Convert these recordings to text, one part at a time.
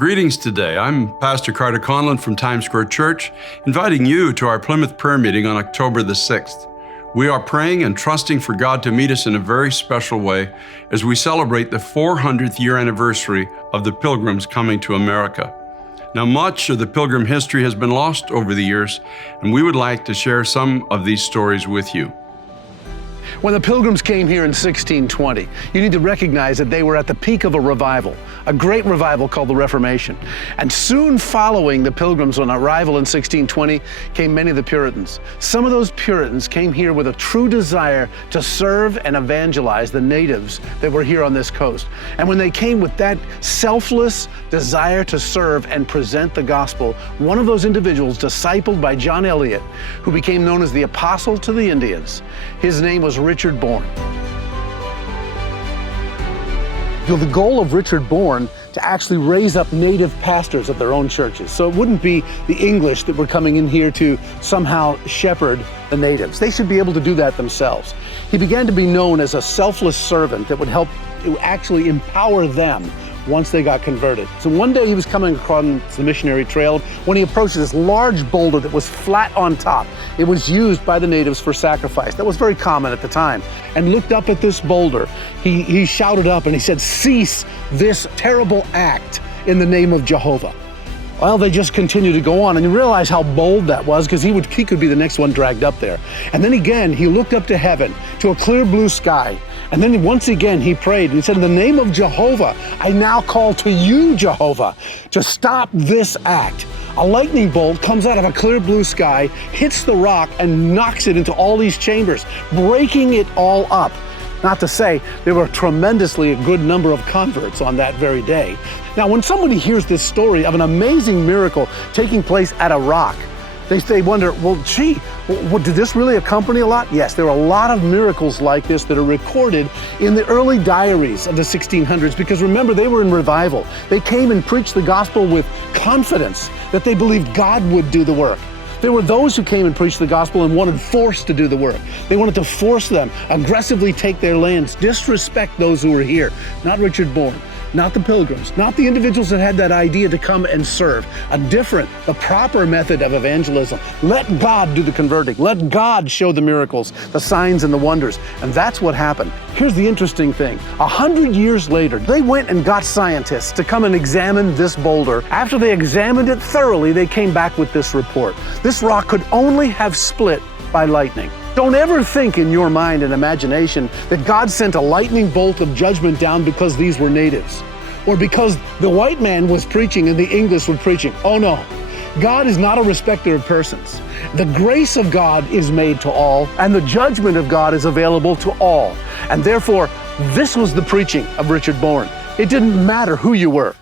Greetings today. I'm Pastor Carter Conlon from Times Square Church, inviting you to our Plymouth prayer meeting on October the 6th. We are praying and trusting for God to meet us in a very special way as we celebrate the 400th year anniversary of the Pilgrims coming to America. Now, much of the Pilgrim history has been lost over the years, and we would like to share some of these stories with you. When the Pilgrims came here in 1620, you need to recognize that they were at the peak of a revival, a great revival called the Reformation. And soon following the Pilgrims on arrival in 1620 came many of the Puritans. Some of those Puritans came here with a true desire to serve and evangelize the natives that were here on this coast. And when they came with that selfless desire to serve and present the gospel, one of those individuals, discipled by John Eliot, who became known as the Apostle to the Indians, his name was Richard Bourne. The goal of Richard Bourne to actually raise up native pastors of their own churches. So it wouldn't be the English that were coming in here to somehow shepherd the natives. They should be able to do that themselves. He began to be known as a selfless servant that would help to actually empower them once they got converted. So one day he was coming across the missionary trail when he approached this large boulder that was flat on top. It was used by the natives for sacrifice. That was very common at the time. And looked up at this boulder. He shouted up and he said, "Cease this terrible act in the name of Jehovah." Well, they just continued to go on, and you realize how bold that was, because he could be the next one dragged up there. And then again, he looked up to heaven, to a clear blue sky, and then once again he prayed, and he said, "In the name of Jehovah, I now call to you, Jehovah, to stop this act." A lightning bolt comes out of a clear blue sky, hits the rock, and knocks it into all these chambers, breaking it all up. Not to say there were tremendously a good number of converts on that very day. Now, when somebody hears this story of an amazing miracle taking place at a rock, they wonder, well, gee, did this really accompany a lot? Yes, there are a lot of miracles like this that are recorded in the early diaries of the 1600s, because remember, they were in revival. They came and preached the gospel with confidence that they believed God would do the work. There were those who came and preached the gospel and wanted force to do the work. They wanted to force them, aggressively take their lands, disrespect those who were here. Not Richard Bourne, not the Pilgrims, not the individuals that had that idea to come and serve. The proper method of evangelism. Let God do the converting. Let God show the miracles, the signs and the wonders. And that's what happened. Here's the interesting thing. 100 years later, they went and got scientists to come and examine this boulder. After they examined it thoroughly, they came back with this report. This rock could only have split by lightning. Don't ever think in your mind and imagination that God sent a lightning bolt of judgment down because these were natives, or because the white man was preaching and the English were preaching. Oh no, God is not a respecter of persons. The grace of God is made to all, and the judgment of God is available to all. And therefore, this was the preaching of Richard Bourne. It didn't matter who you were.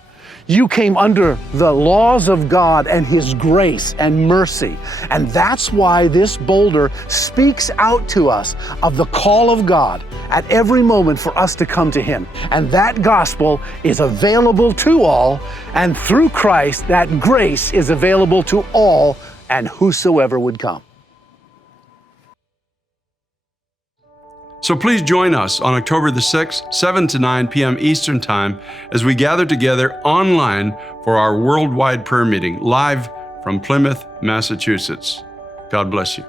You came under the laws of God and His grace and mercy. And that's why this boulder speaks out to us of the call of God at every moment for us to come to Him. And that gospel is available to all, and through Christ, that grace is available to all and whosoever would come. So please join us on October the 6th, 7 to 9 p.m. Eastern Time, as we gather together online for our worldwide prayer meeting, live from Plymouth, Massachusetts. God bless you.